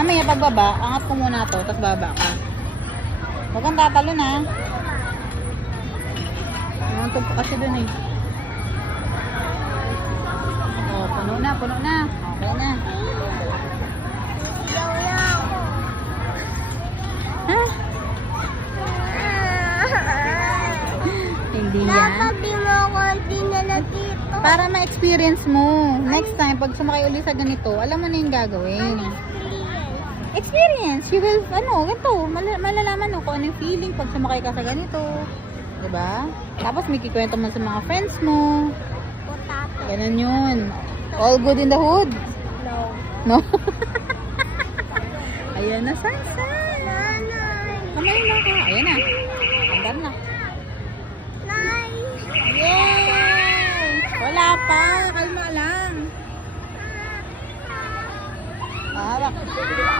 Mamaya pagbaba, angat ko muna to, tapos baba ka. Huwag kang tatalo na. Nantok pa kasi dun eh. Oh, puno na, puno na. Okay na. Ako. Ha? Hindi yan. Dapat di mo konti na lang dito. Para ma-experience mo. Next time, pag sumakay ulit sa ganito, alam mo na yung gagawin. Experience. You will, ano, ganito. Mal- malalaman mo kung ano yung feeling pag sumakay ka sa ganito. ba? Tapos may kikwento mo sa mga friends mo. Ganun yun. All good in the hood. No. No? Ayan na, Sansa. Nanay. Kamay na ka. Ayan na. Andar na. Nay. Yay! Wala pa. Kalma lang. Hawak. Huwag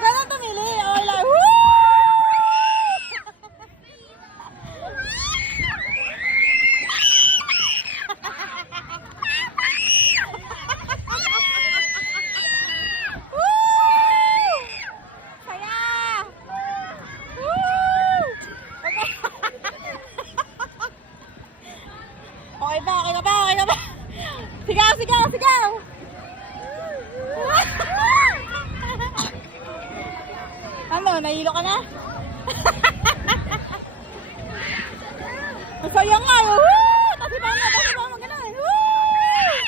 ka nang tumili. Okay lang. Woo! Woo! Saya! Woo! Okay ba? Okay ka ba? Okay ka ba? Sigaw, sigaw, sigaw! ano, nahilo ka na? Masaya nga. Woo! Ba na, tapos ba ganun. Woo!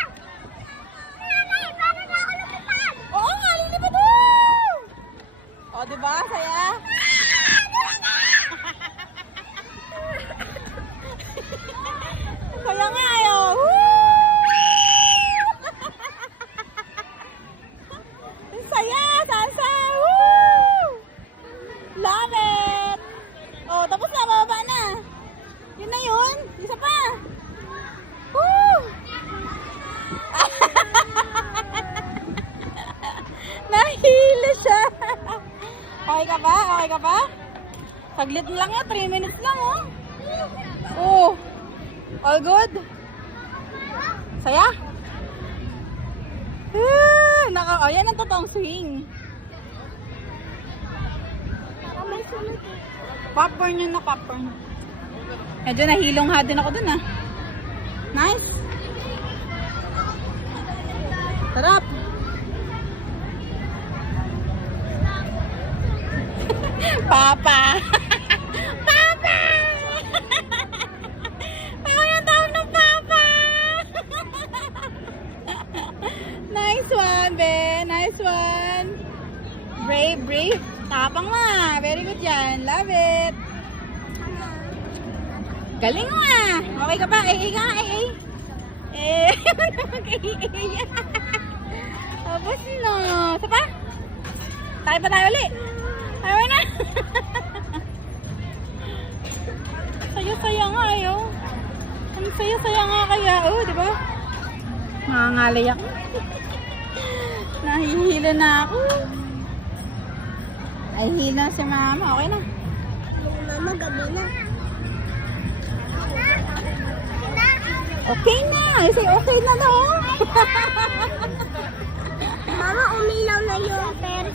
Oo nga, lilipad. Woo! O, diba? Saya? Saya nga, oh. Woo! Saya! Salsa! Woo! Okay ka ba? Saglit lang yan. 3 minutes lang, oh. Oh. All good? Saya? Ah, naka, oh, yan ang totoong swing. Popcorn yun na popcorn. Medyo nahilong ha din ako dun ah. Nice. Sarap. Papa. Papa! Ako yung tawag ng Papa! nice one, be. Nice one. Brave, brave. Tapang nga. Very good yan. Love it. Galing mo. Okay ka ba? Eh, eh ka. Eh, eh. Eh, mag-eh. Tapos no. Isa pa? Tayo pa tayo ulit. Di ba? Nangangalay ako. Nahihilo na ako. Ay, hilo si mama. Okay na. Mama, gabi na. Okay na. I say okay na no. Mama, umilaw na yung wheel.